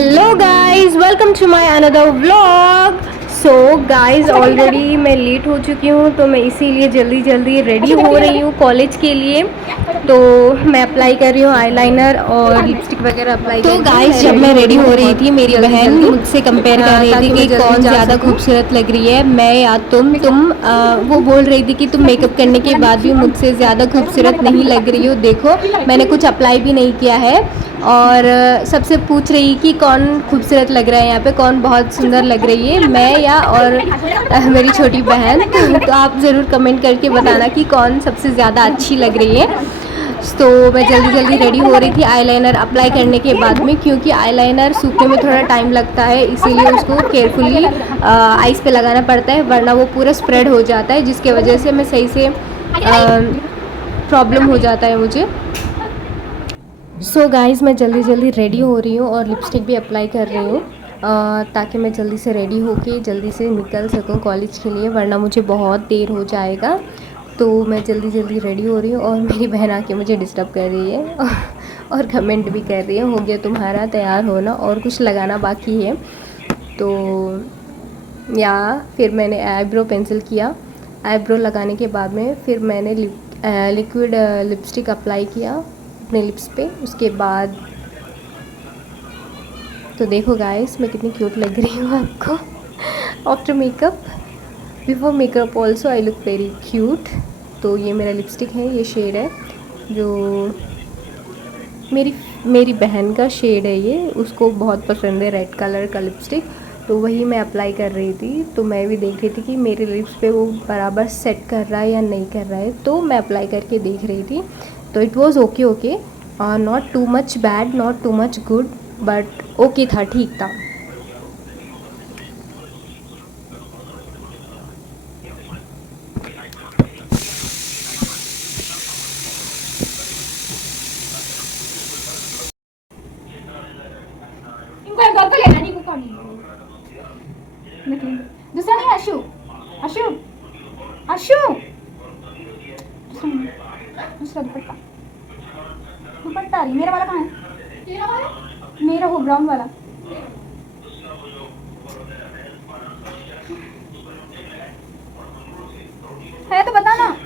Hello guys, welcome to my another vlog. So guys, already मैं late हो चुकी हूँ, तो मैं इसीलिए जल्दी जल्दी रेडी हो रही हूँ कॉलेज के लिए। तो मैं अप्लाई कर रही हूँ आईलाइनर और लिपस्टिक वगैरह अप्लाई तो करके गाइस, जब मैं रेडी हो रही थी मेरी बहन मुझसे कंपेयर कर रही थी कि कौन ज़्यादा खूबसूरत लग रही है, मैं या तुम। वो बोल रही थी कि तुम मेकअप करने के बाद भी मुझसे ज़्यादा खूबसूरत नहीं लग रही हो। देखो, मैंने कुछ अप्लाई भी नहीं किया है और सबसे पूछ रही कि कौन खूबसूरत लग रहा है, यहाँ पे कौन बहुत सुंदर लग रही है, मैं या और मेरी छोटी बहन। तो आप ज़रूर कमेंट करके बताना कि कौन सबसे ज़्यादा अच्छी लग रही है। तो मैं जल्दी जल्दी रेडी हो रही थी आईलाइनर अप्लाई करने के बाद में, क्योंकि आईलाइनर सूखने में थोड़ा टाइम लगता है, इसीलिए उसको केयरफुली आइस पे लगाना पड़ता है, वरना वो पूरा स्प्रेड हो जाता है, जिसके वजह से मैं सही से प्रॉब्लम हो जाता है मुझे। सो गाइस, मैं जल्दी जल्दी रेडी हो रही हूँ और लिपस्टिक भी अप्लाई कर रही हूँ, ताकि मैं जल्दी से रेडी होके जल्दी से निकल सकूँ कॉलेज के लिए, वरना मुझे बहुत देर हो जाएगा। तो मैं जल्दी जल्दी रेडी हो रही हूँ और मेरी बहन आके मुझे डिस्टर्ब कर रही है और कमेंट भी कर रही है, हो गया तुम्हारा तैयार होना, और कुछ लगाना बाकी है। तो या फिर मैंने आईब्रो पेंसिल किया, आईब्रो लगाने के बाद में फिर मैंने लिक्विड लिपस्टिक अप्लाई किया अपने लिप्स पे। उसके बाद तो देखो गाइस, मैं कितनी क्यूट लग रही हूँ आपको after makeup. Before makeup also I look very cute. तो ये मेरा लिपस्टिक है, ये शेड है जो मेरी मेरी बहन का शेड है, ये उसको बहुत पसंद है रेड कलर का लिपस्टिक, तो वही मैं अप्लाई कर रही थी। तो मैं भी देख रही थी कि मेरे लिप्स पे वो बराबर सेट कर रहा है या नहीं कर रहा है, तो मैं अप्लाई करके देख रही थी। तो it was okay okay, not too much bad, not too much good, but okay था, ठीक था। इनको एक गलत लेना नहीं को कौन लेकिन दूसरा नहीं। आशु आशु आशु दूसरा दुपट्टा दुपट्टा रही मेरा वाला कहाँ है? मेरा वो ब्राउन वाला है तो बता ना।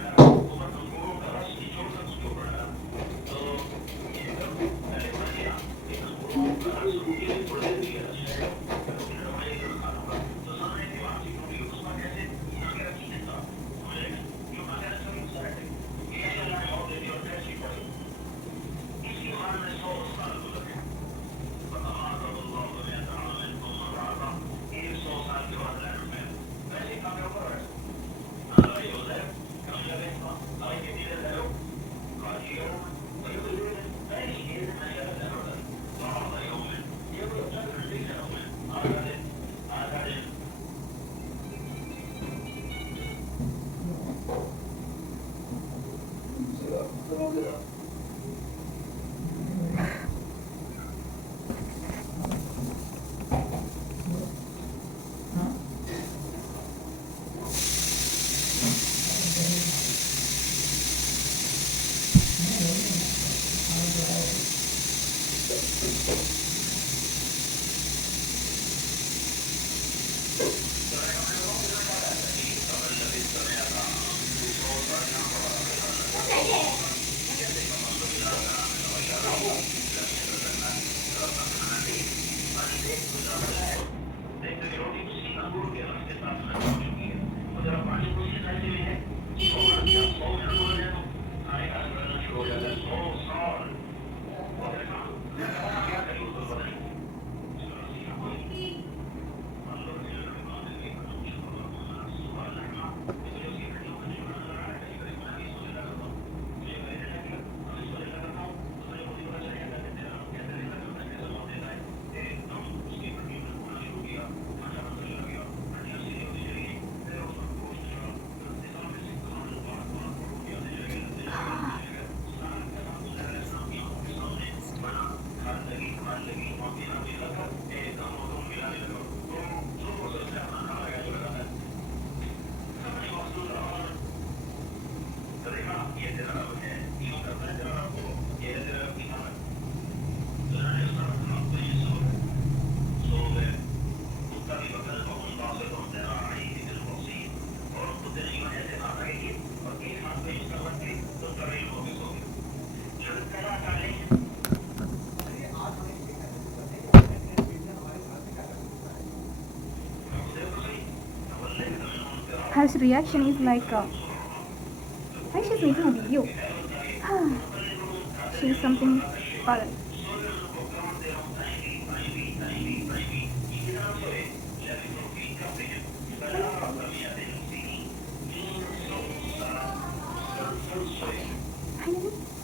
Her reaction is like, why she's making a video? She's something bad.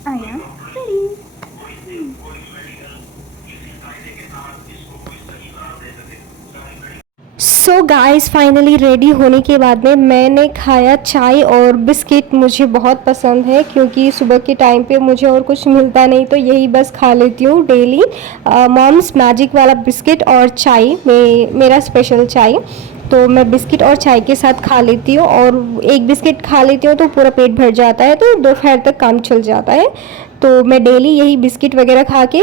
I am ready. So guys finally ready होने के बाद में मैंने खाया चाय और बिस्किट। मुझे बहुत पसंद है क्योंकि सुबह के टाइम पे मुझे और कुछ मिलता नहीं तो यही बस खा लेती हूँ डेली। मॉम्स मैजिक वाला बिस्किट और चाय मेरा स्पेशल चाय, तो मैं बिस्किट और चाय के साथ खा लेती हूँ। और एक बिस्किट खा लेती हूँ तो पूरा पेट भर जाता है, तो दोपहर तक काम चल जाता है। तो मैं डेली यही बिस्किट वगैरह खा के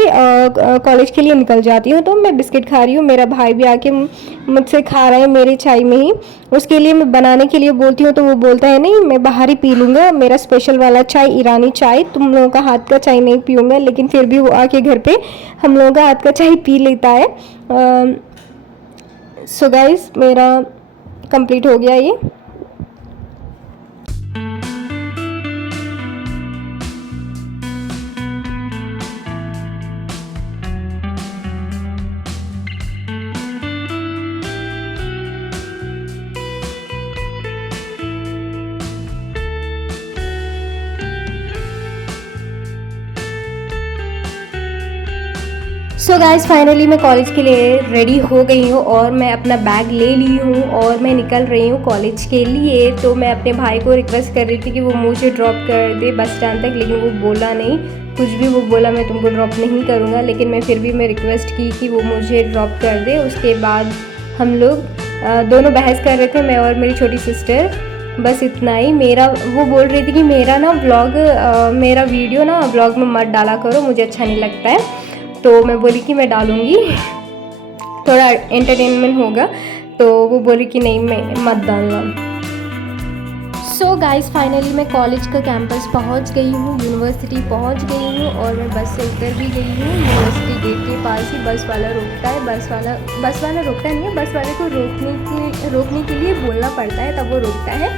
कॉलेज के लिए निकल जाती हूँ। तो मैं बिस्किट खा रही हूँ, मेरा भाई भी आके मुझसे खा रहा है मेरे चाय में ही। उसके लिए मैं बनाने के लिए बोलती हूँ तो वो बोलता है नहीं, मैं बाहर ही पी लूँगा, मेरा स्पेशल वाला चाय ईरानी चाय, तुम लोगों का हाथ का चाय नहीं पीऊँगा। लेकिन फिर भी वो आके घर पे हम लोगों का हाथ का चाय पी लेता है। सो गाइस मेरा कंप्लीट हो गया ये। सो गाइस फाइनली मैं कॉलेज के लिए रेडी हो गई हूँ और मैं अपना बैग ले ली हूँ और मैं निकल रही हूँ कॉलेज के लिए। तो मैं अपने भाई को रिक्वेस्ट कर रही थी कि वो मुझे ड्रॉप कर दे बस स्टैंड तक, लेकिन वो बोला नहीं कुछ भी। वो बोला मैं तुमको ड्रॉप नहीं करूँगा, लेकिन मैं फिर भी मैं रिक्वेस्ट की कि वो मुझे ड्रॉप कर दे। उसके बाद हम लोग दोनों बहस कर रहे थे, मैं और मेरी छोटी सिस्टर। बस इतना ही। वो बोल रही थी कि मेरा ना मेरा वीडियो ना व्लॉग में मत डाला करो, मुझे अच्छा नहीं लगता है। तो मैं बोली कि मैं डालूँगी, थोड़ा एंटरटेनमेंट होगा। तो वो बोली कि नहीं मैं मत डालना। सो गाइस फाइनली मैं कॉलेज का कैंपस पहुंच गई हूँ, यूनिवर्सिटी पहुंच गई हूँ और मैं बस से उतर भी गई हूँ। यूनिवर्सिटी गेट के पास ही बस वाला रोकता है। बस वाला रोकता नहीं है, बस वाले को रोकने के लिए बोलना पड़ता है, तब वो रोकता है।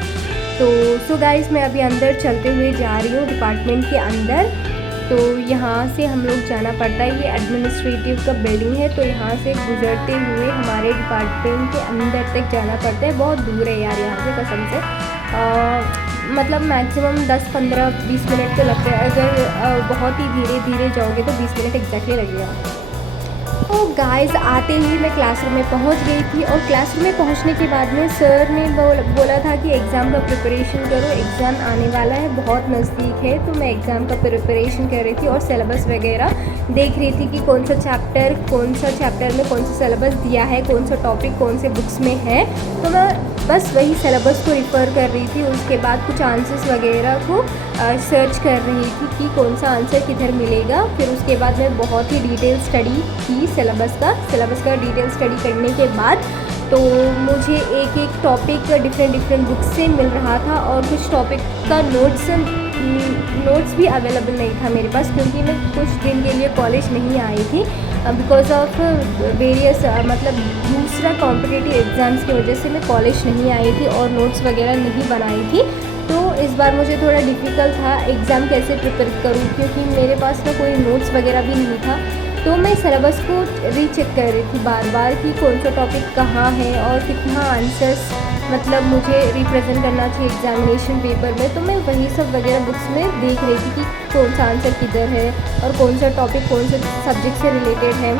तो सो गाइस मैं अभी अंदर चलते हुए जा रही हूँ डिपार्टमेंट के अंदर। तो यहाँ से हम लोग जाना पड़ता है, ये एडमिनिस्ट्रेटिव का बिल्डिंग है, तो यहाँ से गुजरते हुए हमारे डिपार्टमेंट के अंदर तक जाना पड़ता है। बहुत दूर है यार यहाँ से कसम से, मतलब मैक्सिमम 10-15-20 मिनट तो लगते हैं। अगर बहुत ही धीरे धीरे जाओगे तो 20 मिनट एग्जैक्टली लगेगा। तो गाइस आते ही मैं क्लासरूम में पहुंच गई थी और क्लासरूम में पहुंचने के बाद में सर ने बोला था कि एग्ज़ाम का प्रिपरेशन करो, एग्ज़ाम आने वाला है, बहुत नज़दीक है। तो मैं एग्ज़ाम का प्रिपरेशन कर रही थी और सिलेबस वगैरह देख रही थी कि कौन सा चैप्टर में कौन सा सिलेबस दिया है, कौन सा टॉपिक कौन से बुक्स में है। तो मैं बस वही सिलेबस को रिफ़र कर रही थी। उसके बाद कुछ आंसर्स वगैरह को सर्च कर रही थी कि कौन सा आंसर किधर मिलेगा। फिर उसके बाद मैं बहुत ही डिटेल स्टडी की सिलेबस का डिटेल स्टडी करने के बाद तो मुझे एक एक टॉपिक डिफरेंट बुक्स से मिल रहा था और कुछ टॉपिक का नोट्स भी अवेलेबल नहीं था मेरे पास, क्योंकि मैं कुछ दिन के लिए कॉलेज नहीं आई थी बिकॉज ऑफ वेरियस मतलब दूसरा कॉम्पिटिटिव एग्ज़ाम्स की वजह से मैं कॉलेज नहीं आई थी और नोट्स वगैरह नहीं बनाई थी। तो इस बार मुझे थोड़ा डिफ़िकल्ट था एग्ज़ाम कैसे प्रिपेयर करूँ, क्योंकि मेरे पास ना कोई नोट्स वगैरह भी नहीं था। तो मैं सिलेबस को रीचेक कर रही थी बार बार कि कौन सा टॉपिक कहाँ है और कितना आंसर्स मतलब मुझे रिप्रेजेंट करना चाहिए एग्जामिनेशन पेपर में। तो मैं वही सब वगैरह बुक्स में देख रही थी कि कौन सा आंसर किधर है और कौन सा टॉपिक कौन से सब्जेक्ट से रिलेटेड है।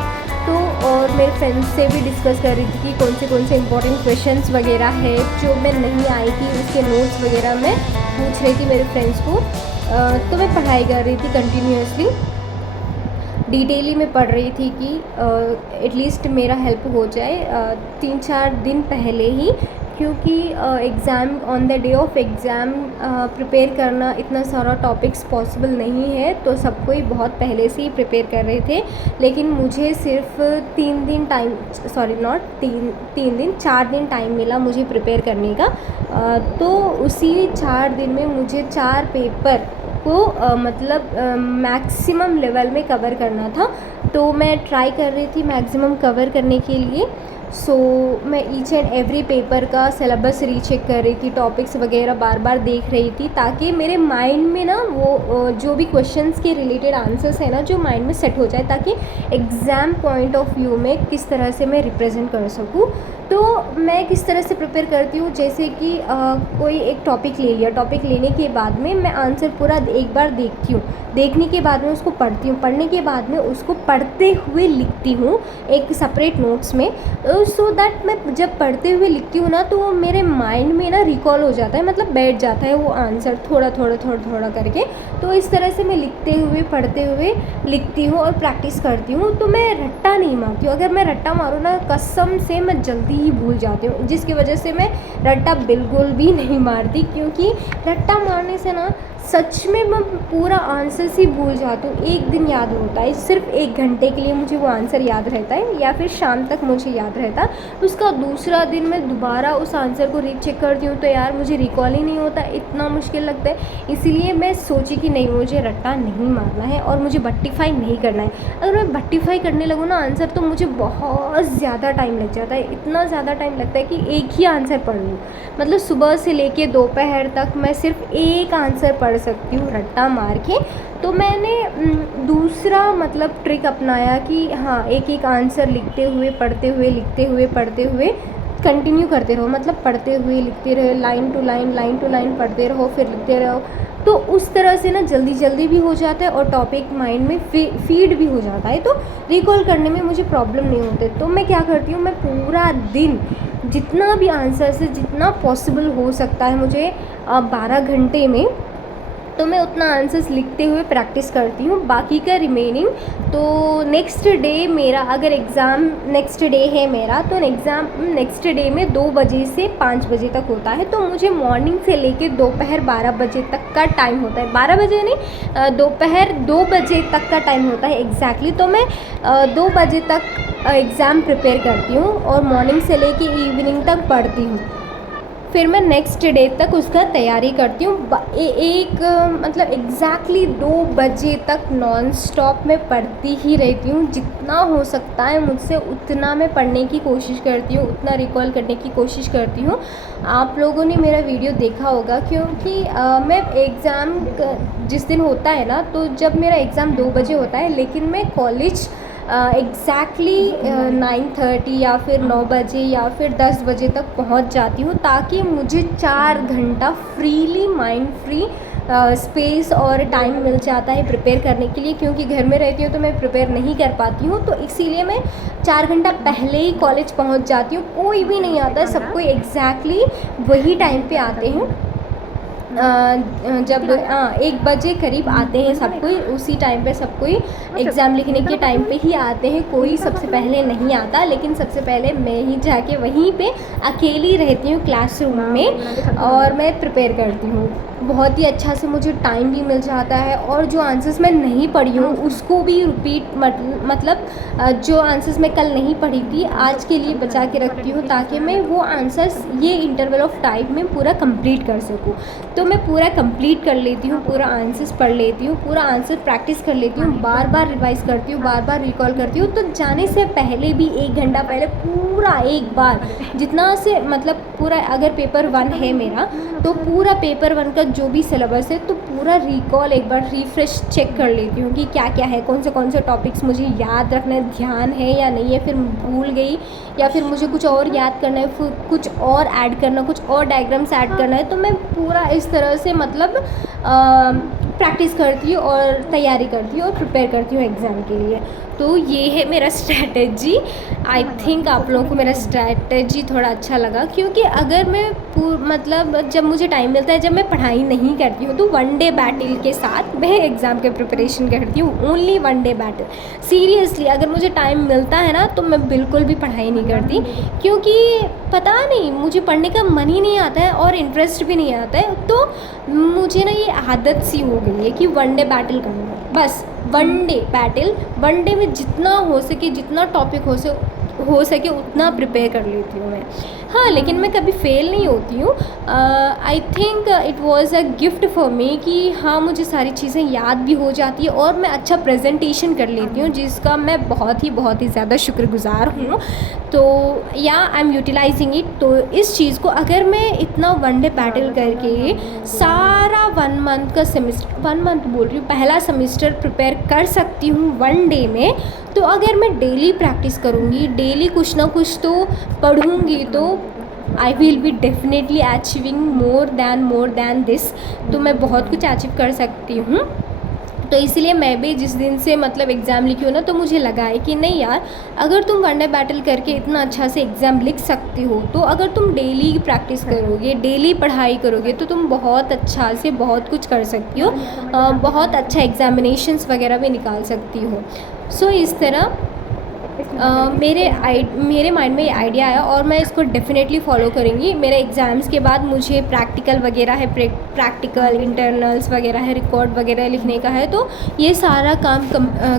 तो और मेरे फ्रेंड्स से भी डिस्कस कर रही थी कि कौन से इंपॉर्टेंट क्वेश्चंस वगैरह है जो मैं नहीं आई थी, उसके नोट्स वगैरह मैं पूछ रही थी मेरे फ्रेंड्स को। तो मैं पढ़ाई कर रही थी कंटिन्यूसली, डिटेली मैं पढ़ रही थी कि एटलीस्ट मेरा हेल्प हो जाए 3-4 दिन पहले ही, क्योंकि exam on the day of exam prepare करना इतना सारा टॉपिक्स पॉसिबल नहीं है। तो सबको ही बहुत पहले से ही प्रिपेयर कर रहे थे, लेकिन मुझे सिर्फ 4 दिन टाइम मिला मुझे प्रिपेयर करने का। तो उसी 4 दिन में मुझे 4 पेपर को मतलब मैक्सिमम लेवल में कवर करना था। तो मैं ट्राई कर रही थी मैक्सिमम कवर करने के लिए। सो मैं ईच एंड एवरी पेपर का सिलेबस रीचेक कर रही थी, टॉपिक्स वगैरह बार बार देख रही थी, ताकि मेरे माइंड में ना वो जो भी क्वेश्चंस के रिलेटेड आंसर्स हैं ना जो माइंड में सेट हो जाए, ताकि एग्ज़ाम पॉइंट ऑफ व्यू में किस तरह से मैं रिप्रेजेंट कर सकूँ। तो मैं किस तरह से प्रिपेयर करती हूँ, जैसे कि कोई एक टॉपिक ले लिया, टॉपिक लेने के बाद में मैं आंसर पूरा एक बार देखती हूँ, देखने के बाद में उसको पढ़ती हूँ, पढ़ने के बाद में उसको पढ़ते हुए लिखती हूँ एक सेपरेट नोट्स में, सो दैट मैं जब पढ़ते हुए लिखती हूँ ना तो वो मेरे माइंड में ना रिकॉल हो जाता है, मतलब बैठ जाता है वो आंसर थोड़ा थोड़ा थोड़ा थोड़ा करके। तो इस तरह से मैं लिखते हुए पढ़ते हुए लिखती हूँ और प्रैक्टिस करती हूँ। तो मैं रट्टा नहीं मारती हूँ, अगर मैं रट्टा मारूँ ना कसम से मैं जल्दी ही भूल जाती हूँ, जिसकी वजह से मैं रट्टा बिल्कुल भी नहीं मारती, क्योंकि रट्टा मारने से ना सच में मैं पूरा आंसर ही भूल जाती हूँ। एक दिन याद होता है, सिर्फ 1 घंटे के लिए मुझे वो आंसर याद रहता है, या फिर शाम तक मुझे याद रहता, उसका दूसरा दिन मैं दोबारा उस आंसर को रीचेक करती हूँ तो यार मुझे रिकॉल ही नहीं होता, इतना मुश्किल लगता है। इसीलिए मैं सोची कि नहीं, मुझे रट्टा नहीं मारना है और मुझे बट्टीफाई नहीं करना है। अगर मैं बट्टीफाई करने लगूँ ना आंसर तो मुझे बहुत ज़्यादा टाइम लग जाता है, इतना ज़्यादा टाइम लगता है कि एक ही आंसर पढ़ लूँ, मतलब सुबह से लेके दोपहर तक मैं सिर्फ एक आंसर पढ़ सकती हूँ रट्टा मार के। तो मैंने दूसरा मतलब ट्रिक अपनाया कि हाँ, एक एक आंसर लिखते हुए पढ़ते हुए, लिखते हुए पढ़ते हुए कंटिन्यू करते रहो, मतलब पढ़ते हुए लिखते रहो, लाइन टू लाइन पढ़ते रहो, फिर लिखते रहो। तो उस तरह से ना जल्दी जल्दी भी हो जाता है और टॉपिक माइंड में फीड भी हो जाता है, तो रिकॉल करने में मुझे प्रॉब्लम नहीं होते। तो मैं क्या करती हूँ, मैं पूरा दिन जितना भी आंसर से जितना पॉसिबल हो सकता है मुझे 12 घंटे में, तो मैं उतना आंसर्स लिखते हुए प्रैक्टिस करती हूँ। बाकी का रिमेनिंग तो नेक्स्ट डे मेरा, अगर एग्ज़ाम नेक्स्ट डे है मेरा, तो एग्ज़ाम नेक्स्ट डे में 2 बजे से 5 बजे तक होता है। तो मुझे मॉर्निंग से लेके दोपहर 12 बजे तक का टाइम होता है, 12 बजे नहीं, दोपहर 2 बजे तक का टाइम होता है एग्जैक्टली। तो मैं 2 बजे तक एग्ज़ाम प्रिपेयर करती हूँ और मॉर्निंग से लेके इवनिंग तक पढ़ती हूँ, फिर मैं नेक्स्ट डे तक उसका तैयारी करती हूँ। मतलब एग्जैक्टली 2 बजे तक नॉन स्टॉप मैं पढ़ती ही रहती हूँ, जितना हो सकता है मुझसे उतना मैं पढ़ने की कोशिश करती हूँ, उतना रिकॉल करने की कोशिश करती हूँ। आप लोगों ने मेरा वीडियो देखा होगा, क्योंकि मैं एग्ज़ाम जिस दिन होता है ना, तो जब मेरा एग्ज़ाम 2 बजे होता है, लेकिन मैं कॉलेज एग्जैक्टली 9:30 या फिर 9 बजे या फिर 10 बजे तक पहुंच जाती हूँ, ताकि मुझे 4 घंटा फ्रीली माइंड फ्री स्पेस और टाइम मिल जाता है प्रिपेयर करने के लिए। क्योंकि घर में रहती हूँ तो मैं प्रिपेयर नहीं कर पाती हूँ, तो इसीलिए मैं 4 घंटा पहले ही कॉलेज पहुँच जाती हूँ। कोई भी नहीं आता है, सब कोई एग्जैक्टली वही टाइम पे आते हैं, जब 1 बजे करीब आते हैं सब कोई, उसी टाइम पे सब कोई एग्ज़ाम लिखने के टाइम पे ही आते हैं, कोई सबसे पहले नहीं आता। लेकिन सबसे पहले मैं ही जाके वहीं पे अकेली रहती हूँ क्लासरूम में और मैं प्रिपेयर करती हूँ। बहुत ही अच्छा से मुझे टाइम भी मिल जाता है, और जो आंसर्स मैं नहीं पढ़ी हूँ उसको भी रिपीट मतलब जो आंसर्स मैं कल नहीं पढ़ी थी आज के लिए बचा के रखती हूँ, ताकि मैं वो आंसर्स ये इंटरवल ऑफ टाइम में पूरा कंप्लीट कर सकूँ। तो मैं पूरा कंप्लीट कर लेती हूँ, पूरा आंसर्स पढ़ लेती हूँ, पूरा आंसर प्रैक्टिस कर लेती हूँ, बार बार रिवाइज़ करती हूँ, बार बार रिकॉल करती हूँ। तो जाने से पहले भी 1 घंटा पहले पूरा एक बार जितना से मतलब पूरा, अगर पेपर 1 है मेरा तो पूरा पेपर 1 का जो भी सिलेबस है तो पूरा रिकॉल एक बार रिफ़्रेश चेक कर लेती हूँ कि क्या क्या है, कौन से टॉपिक्स मुझे याद रखना है, ध्यान है या नहीं है, फिर भूल गई या फिर मुझे कुछ और याद करना है, फिर कुछ और ऐड करना, कुछ और डायग्राम्स ऐड करना है। तो मैं पूरा इस तरह से मतलब प्रैक्टिस करती हूँ और तैयारी करती हूँ और प्रिपेयर करती हूँ एग्ज़ाम के लिए। तो ये है मेरा स्ट्रैटेजी। आई थिंक आप लोगों को मेरा स्ट्रैटेजी थोड़ा अच्छा लगा, क्योंकि अगर मैं मतलब जब मुझे टाइम मिलता है, जब मैं पढ़ाई नहीं करती हूँ, तो 1 डे बैटल के साथ मैं एग्ज़ाम के प्रिपरेशन करती हूँ, ओनली 1 डे बैटल। सीरियसली अगर मुझे टाइम मिलता है ना तो मैं बिल्कुल भी पढ़ाई नहीं करती, क्योंकि पता नहीं मुझे पढ़ने का मन ही नहीं आता है और इंटरेस्ट भी नहीं आता है। तो मुझे ना ये आदत सी हो गई है कि 1 डे बैटल करना है, बस 1 डे बैटल। 1 डे में जितना हो सके, जितना टॉपिक हो सके उतना प्रिपेयर कर लेती हूँ मैं। हाँ, लेकिन मैं कभी फेल नहीं होती हूँ। I think it was a gift for me कि हाँ, मुझे सारी चीज़ें याद भी हो जाती है और मैं अच्छा प्रेजेंटेशन कर लेती हूँ, जिसका मैं बहुत ही ज़्यादा शुक्रगुज़ार हूँ। तो या आई एम यूटिलाइजिंग इट। तो इस चीज़ को अगर मैं इतना वन डे बैटल करके सारा 1 मंथ का सेमेस्टर, 1 मंथ बोल रही हूँ, पहला सेमेस्टर प्रिपेयर कर सकती हूँ 1 डे में, तो अगर मैं डेली प्रैक्टिस करूँगी, डेली कुछ ना कुछ तो पढ़ूँगी, तो I will be definitely achieving more than this. तो मैं बहुत कुछ अचीव कर सकती हूँ। तो इसलिए मैं भी जिस दिन से मतलब एग्ज़ाम लिखी हूँ ना, तो मुझे लगा है कि नहीं यार, अगर तुम वन डे बैटल करके इतना अच्छा से एग्ज़ाम लिख सकती हो, तो अगर तुम डेली प्रैक्टिस करोगे, डेली पढ़ाई करोगे, तो तुम बहुत अच्छा से बहुत कुछ कर सकती हो, बहुत अच्छा एग्ज़ामिनेशंस वगैरह भी निकाल सकती हो। सो इस तरह मेरे माइंड में ये आइडिया आया और मैं इसको डेफिनेटली फॉलो करूँगी। मेरे एग्ज़ाम्स के बाद मुझे प्रैक्टिकल वगैरह है, प्रैक्टिकल इंटरनल्स वगैरह है, रिकॉर्ड वगैरह लिखने का है, तो ये सारा काम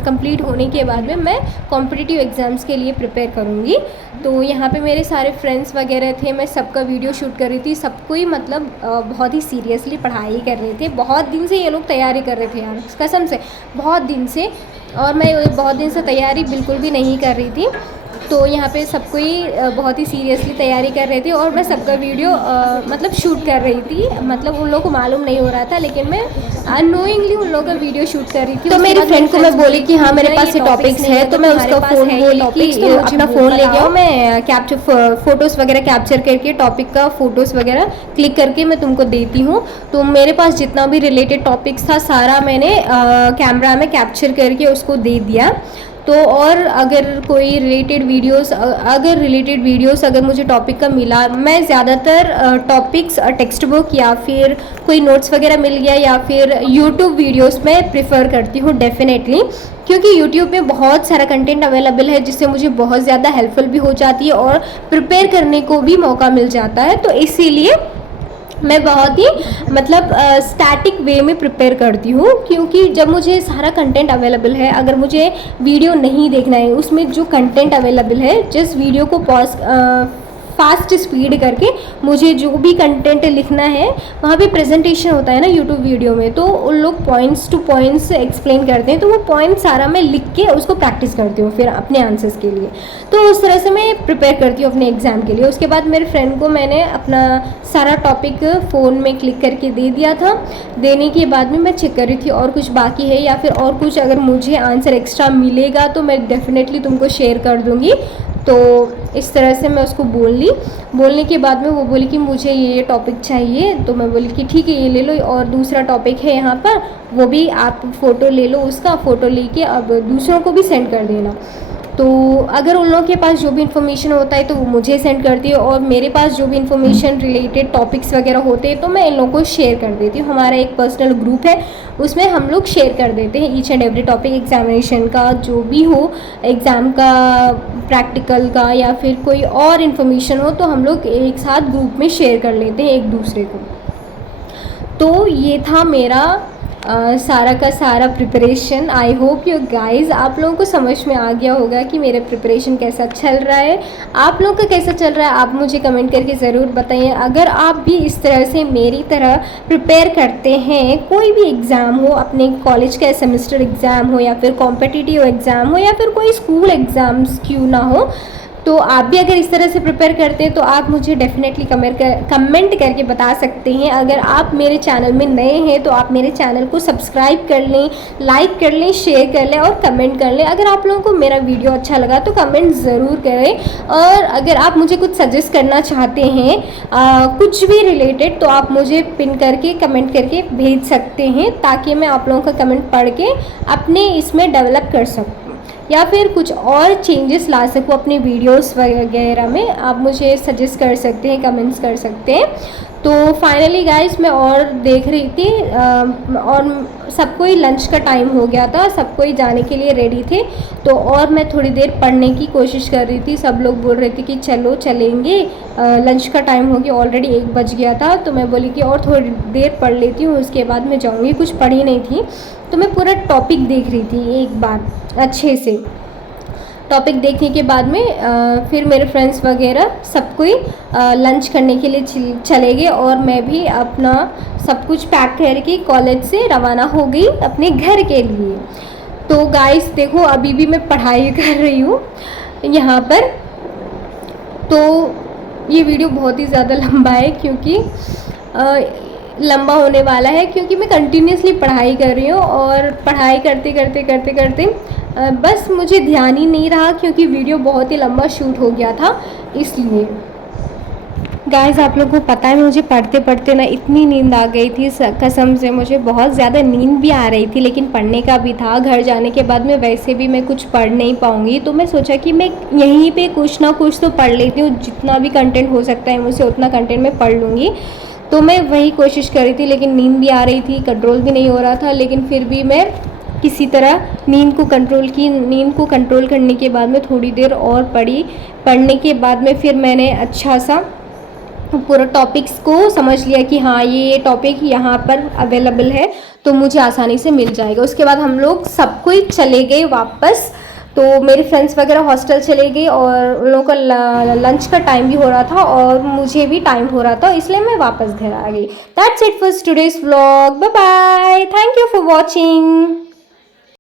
कंप्लीट होने के बाद में मैं कॉम्पिटिटिव एग्ज़ाम्स के लिए प्रिपेयर करूँगी। तो यहाँ पे मेरे सारे फ्रेंड्स वगैरह थे, मैं सबका वीडियो शूट कर रही थी, सब कोई मतलब बहुत ही सीरियसली पढ़ाई कर रहे थे। बहुत दिन से ये लोग तैयारी कर रहे थे यार, कसम से बहुत दिन से, और मैं बहुत दिन से तैयारी बिल्कुल भी नहीं कर रही थी। तो यहाँ पे सब कोई बहुत ही सीरियसली तैयारी कर रहे थे और मैं सबका वीडियो मतलब शूट कर रही थी। मतलब उन लोगों को मालूम नहीं हो रहा था, लेकिन मैं अननोइंगली उन लोगों का वीडियो शूट कर रही थी। तो मेरी फ्रेंड को मैं बोली कि हाँ, मेरे पास ये टॉपिक्स है, तो मैं उसका फ़ोन बोली कि अपना फ़ोन ले गया, मैं कैप्चर फ़ोटोज़ वगैरह कैप्चर करके टॉपिक का फ़ोटोज़ वगैरह क्लिक करके मैं तुमको देती हूँ। तो मेरे पास जितना भी रिलेटेड टॉपिक्स था सारा मैंने कैमरा में कैप्चर करके उसको दे दिया। तो और अगर कोई रिलेटेड वीडियोस अगर मुझे टॉपिक का मिला, मैं ज़्यादातर टॉपिक्स टेक्स्ट बुक या फिर कोई नोट्स वगैरह मिल गया या फिर यूट्यूब वीडियोस में प्रिफर करती हूँ डेफिनेटली, क्योंकि यूट्यूब में बहुत सारा कंटेंट अवेलेबल है जिससे मुझे बहुत ज़्यादा हेल्पफुल भी हो जाती है और प्रिपेयर करने को भी मौका मिल जाता है। तो इसीलिए मैं बहुत ही मतलब स्टैटिक वे में प्रिपेयर करती हूँ, क्योंकि जब मुझे सारा कंटेंट अवेलेबल है, अगर मुझे वीडियो नहीं देखना है, उसमें जो कंटेंट अवेलेबल है, जस्ट वीडियो को पॉज फास्ट स्पीड करके मुझे जो भी कंटेंट लिखना है, वहाँ पे प्रेजेंटेशन होता है ना यूट्यूब वीडियो में, तो उन लोग पॉइंट्स टू पॉइंट्स एक्सप्लेन करते हैं, तो वो पॉइंट सारा मैं लिख के उसको प्रैक्टिस करती हूँ फिर अपने आंसर्स के लिए। तो उस तरह से मैं प्रिपेयर करती हूँ अपने एग्ज़ाम के लिए। उसके बाद मेरे फ्रेंड को मैंने अपना सारा टॉपिक फ़ोन में क्लिक करके दे दिया था। देने के बाद में मैं चेक कर रही थी और कुछ बाकी है या फिर और कुछ अगर मुझे आंसर एक्स्ट्रा मिलेगा तो मैं डेफिनेटली तुमको शेयर कर दूँगी। तो इस तरह से मैं उसको बोलने के बाद में वो बोली कि मुझे ये टॉपिक चाहिए, तो मैं बोली कि ठीक है ये ले लो, और दूसरा टॉपिक है यहाँ पर, वो भी आप फ़ोटो ले लो, उसका फ़ोटो लेके अब दूसरों को भी सेंड कर देना। तो अगर उन लोगों के पास जो भी इन्फॉर्मेशन होता है तो वो मुझे सेंड करती है, और मेरे पास जो भी इन्फॉर्मेशन रिलेटेड टॉपिक्स वगैरह होते हैं तो मैं इन लोगों को शेयर कर देती हूँ। हमारा एक पर्सनल ग्रुप है, उसमें हम लोग शेयर कर देते हैं each and every topic, examination का जो भी हो, एग्ज़ाम का, प्रैक्टिकल का, या फिर कोई और इन्फॉर्मेशन हो, तो हम लोग एक साथ ग्रुप में शेयर कर लेते हैं एक दूसरे को। तो ये था मेरा सारा का सारा preparation. I hope you guys आप लोगों को समझ में आ गया होगा कि मेरा प्रिपरेशन कैसा चल रहा है। आप लोगों का कैसा चल रहा है आप मुझे कमेंट करके ज़रूर बताइए। अगर आप भी इस तरह से मेरी तरह प्रिपेयर करते हैं, कोई भी एग्ज़ाम हो, अपने कॉलेज का सेमेस्टर एग्ज़ाम हो या फिर कॉम्पिटिटिव एग्ज़ाम हो या फिर कोई स्कूल एग्ज़ाम्स क्यों ना हो, तो आप भी अगर इस तरह से प्रिपेयर करते हैं तो आप मुझे डेफिनेटली कमेंट करके बता सकते हैं। अगर आप मेरे चैनल में नए हैं तो आप मेरे चैनल को सब्सक्राइब कर लें, लाइक कर लें, शेयर कर लें और कमेंट कर लें। अगर आप लोगों को मेरा वीडियो अच्छा लगा तो कमेंट ज़रूर करें, और अगर आप मुझे कुछ सजेस्ट करना चाहते हैं कुछ भी रिलेटेड, तो आप मुझे पिन करके कमेंट करके भेज सकते हैं, ताकि मैं आप लोगों का कमेंट पढ़ के अपने इसमें डेवलप कर सकूँ या फिर कुछ और चेंजेस ला सकूँ अपने वीडियोस वगैरह में। आप मुझे सजेस्ट कर सकते हैं, कमेंट्स कर सकते हैं। तो फाइनली गाइस मैं और देख रही थी और सबको ही लंच का टाइम हो गया था, सबको ही जाने के लिए रेडी थे, तो और मैं थोड़ी देर पढ़ने की कोशिश कर रही थी। सब लोग बोल रहे थे कि चलो चलेंगे, लंच का टाइम हो गया, ऑलरेडी 1 बज गया था। तो मैं बोली कि और थोड़ी देर पढ़ लेती हूँ, उसके बाद मैं जाऊँगी। कुछ पढ़ी नहीं थी तो मैं पूरा टॉपिक देख रही थी एक बार अच्छे से। टॉपिक देखने के बाद में फिर मेरे फ्रेंड्स वगैरह सब कोई लंच करने के लिए चले गए और मैं भी अपना सब कुछ पैक करके कॉलेज से रवाना हो गई अपने घर के लिए। तो गाइस देखो अभी भी मैं पढ़ाई कर रही हूँ यहाँ पर। तो ये वीडियो बहुत ही ज़्यादा लंबा है क्योंकि लंबा होने वाला है क्योंकि मैं कंटिन्यूसली पढ़ाई कर रही हूँ और पढ़ाई करते करते करते करते बस मुझे ध्यान ही नहीं रहा क्योंकि वीडियो बहुत ही लंबा शूट हो गया था इसलिए। गाइस आप लोगों को पता है मुझे पढ़ते पढ़ते ना इतनी नींद आ गई थी, कसम से मुझे बहुत ज़्यादा नींद भी आ रही थी, लेकिन पढ़ने का भी था। घर जाने के बाद में वैसे भी मैं कुछ पढ़ नहीं पाऊँगी, तो मैं सोचा कि मैं यहीं पे कुछ ना कुछ तो पढ़ लेती हूँ, जितना भी कंटेंट हो सकता है मुझसे उतना कंटेंट मैं पढ़ लूँगी। तो मैं वही कोशिश कर रही थी, लेकिन नींद भी आ रही थी, कंट्रोल भी नहीं हो रहा था, लेकिन फिर भी मैं किसी तरह नींद को कंट्रोल करने के बाद में थोड़ी देर और पढ़ने के बाद में फिर मैंने अच्छा सा पूरा टॉपिक्स को समझ लिया कि हाँ ये टॉपिक यहाँ पर अवेलेबल है तो मुझे आसानी से मिल जाएगा। उसके बाद हम लोग सब कोई चले गए वापस। तो मेरे फ्रेंड्स वगैरह हॉस्टल चले गए और उन लोगों का लंच का टाइम भी हो रहा था और मुझे भी टाइम हो रहा था, इसलिए मैं वापस घर आ गई। That's it for today's vlog. Bye bye, thank you for watching.